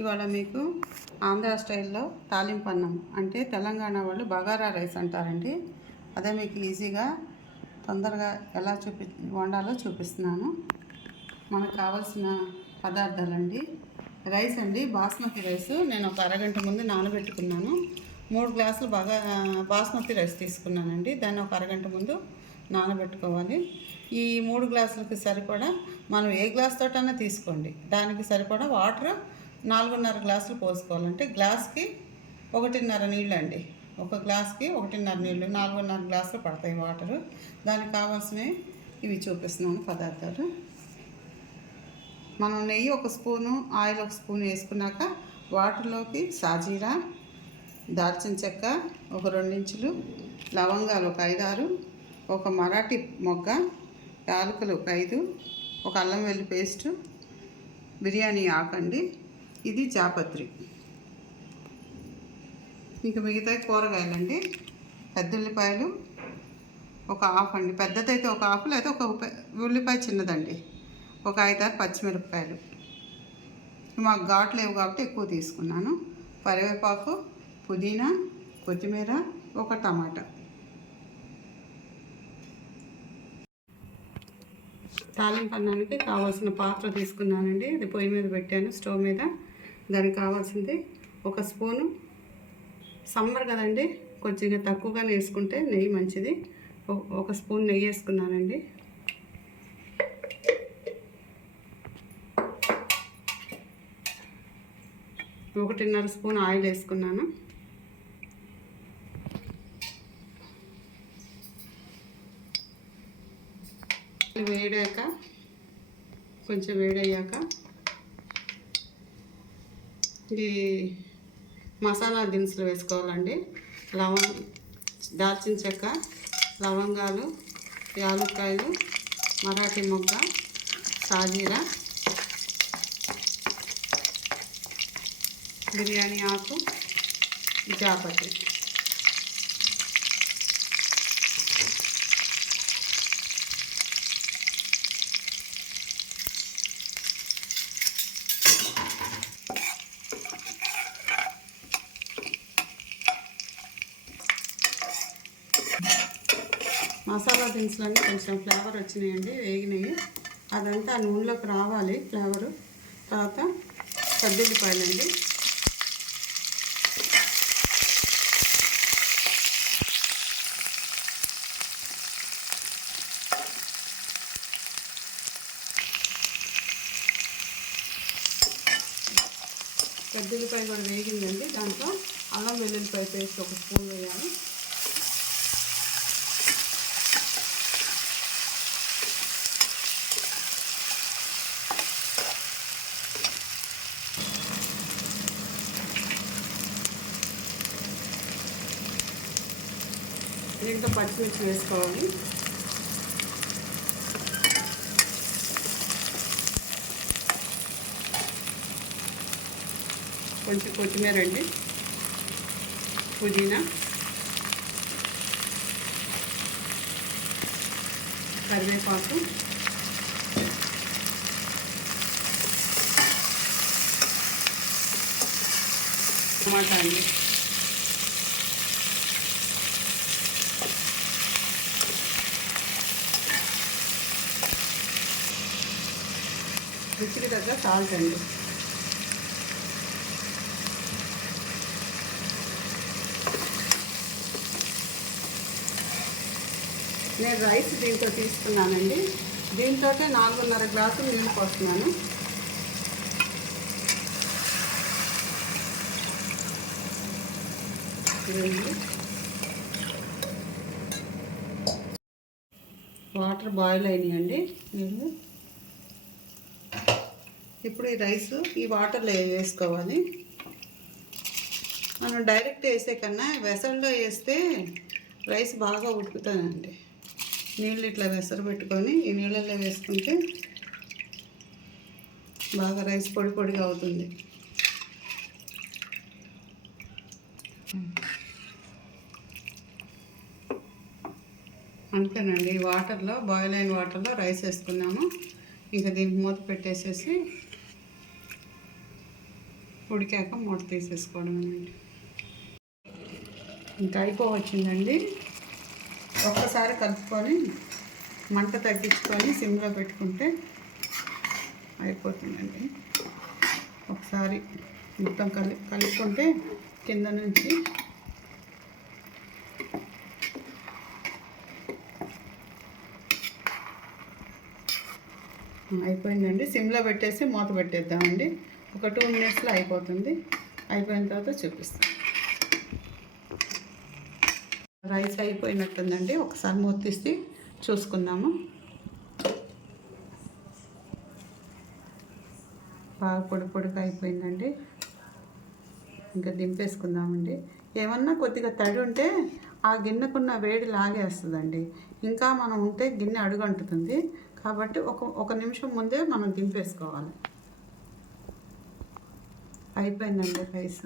ఇవాళ మీకు ఆంధ్ర స్టైల్లో తాలింపు అన్నం అంటే తెలంగాణ వాళ్ళు బగారా రైస్ అంటారండి. అదే మీకు ఈజీగా తొందరగా ఎలా వండాలో చూపిస్తున్నాను. మనకు కావాల్సిన పదార్థాలండి. రైస్ అండి, బాస్మతి రైస్ నేను ఒక అరగంట ముందు నానబెట్టుకున్నాను. 3 గ్లాసులు బాస్మతి రైస్ తీసుకున్నానండి. దాన్ని ఒక అరగంట ముందు నానబెట్టుకోవాలి. ఈ 3 గ్లాసులకి సరిపడా మనం ఏ గ్లాస్ తోటైనా తీసుకోండి. దానికి సరిపడా వాటర్ 4.5 గ్లాసులు పోసుకోవాలంటే గ్లాస్కి 1.5 నీళ్ళు అండి. ఒక గ్లాస్కి 1.5 నీళ్ళు, 4.5 గ్లాసులు పడతాయి వాటరు. దానికి కావాల్సినవి ఇవి చూపిస్తున్నాను పదార్థాలు. మనం నెయ్యి 1 స్పూను, ఆయిల్ 1 స్పూన్ వేసుకున్నాక వాటర్లోకి సాజీరా, దాల్చిన చెక్క ఒక 2 ఇంచులు, లవంగాలు ఒక 5-6, ఒక మరాఠీ మొగ్గ, యాలకులు ఒక 5, ఒక అల్లం వెల్లుల్లి పేస్టు, బిర్యానీ ఆకండి, ఇది జాపత్రి. ఇంకా మిగతా కూరగాయలండి. పెద్ద ఉల్లిపాయలు ఒక హాఫ్ అండి, పెద్దదైతే ఒక హాఫ్, లేదా ఒక ఉల్లిపాయ చిన్నదండి, ఒక 5-6 పచ్చిమిరపకాయలు. మాకు ఘాట్లు లేవు కాబట్టి ఎక్కువ తీసుకున్నాను. కరివేపాకు, పుదీనా, కొత్తిమీర, ఒక టమాటా. తాలింపు అన్నానికి కావాల్సిన పాత్ర తీసుకున్నానండి. అది పొయ్యి మీద పెట్టాను, స్టవ్ మీద. దానికి కావాల్సింది 1 స్పూను, సమ్మర్ కదండి కొంచెం తక్కువగానే వేసుకుంటే నెయ్యి మంచిది. 1 స్పూన్ నెయ్యి వేసుకున్నానండి. ఒకటిన్నర స్పూన్ ఆయిల్ వేసుకున్నాను. వేడాక కొంచెం వేడయ్యాక ఈ మసాలా దినుసులు వేసుకోవాలండి. దాల్చిన చెక్క, లవంగాలు, యాలక్కాయలు, మరాఠీ మొగ్గ, సాజీరా, బిర్యానీ ఆకు, జాపత్రి. మసాలా దినుసులన్నీ కొంచెం ఫ్లేవర్ వచ్చినాయండి, వేగినాయి. అదంతా నూనెలోకి రావాలి ఫ్లేవరు. తర్వాత పెద్దల్లిపాయలండి, పెద్దల్లిపాయ కూడా వేగిందండి. దాంట్లో అల్లం వెల్లుల్లిపాయ పేస్ట్ 1 స్పూన్ వేయాలి. దీంట్లో పచ్చిమిర్చి వేసుకోవాలి. కొంచెం కొత్తిమీర అండి, పుదీనా, కరివేపాకు, టమాటా అండి. రుచికి తగ్గ సాల్ట్ అండి. నేను రైస్ దీంతో తీసుకున్నానండి. దీంతో 4.5 గ్లాసులు నీళ్ళు పోస్తున్నాను. వాటర్ బాయిల్ అయినాయండి నీళ్ళు. ఇప్పుడు ఈ రైస్ ఈ వాటర్లో వేసుకోవాలి. మనం డైరెక్ట్ వేసే కన్నా వెసల్లో వేస్తే రైస్ బాగా ఉడుకుతుందండి. నీళ్ళు ఇట్లా వెసరు పెట్టుకొని ఈ నీళ్ళల్లో వేసుకుంటే బాగా రైస్ పొడి పొడిగా అవుతుంది. అంతేనండి. వాటర్లో బాయిల్ అయిన వాటర్లో రైస్ వేసుకున్నాము. ఇంకా దీనికి మూత పెట్టేసేసి ఉడికాక మూత తీసేసుకోవడం అండి. ఇంకా అయిపోవచ్చిందండి. ఒక్కసారి కలుపుకొని మంట తగ్గించుకొని సిమ్లో పెట్టుకుంటే అయిపోతుందండి. ఒకసారి మొత్తం కలుపుకుంటే కింద నుంచి అయిపోయిందండి. సిమ్లో పెట్టేసి మూత పెట్టేద్దామండి. ఒక 2 మినిట్స్లో అయిపోతుంది. అయిపోయిన తర్వాత చూపిస్తాను. రైస్ అయిపోయినట్టుందండి. ఒకసారి మూత తీసి చూసుకుందాము. బాగా పొడిగా అయిపోయిందండి. ఇంకా దింపేసుకుందామండి. ఏమన్నా కొద్దిగా తడి ఉంటే ఆ గిన్నెకున్న వేడి లాగేస్తుందండి. ఇంకా మనం ఉంటే గిన్నె అడుగంటుతుంది. కాబట్టి ఒక నిమిషం ముందే మనం దింపేసుకోవాలి. అయిపోయిందండి రైస్.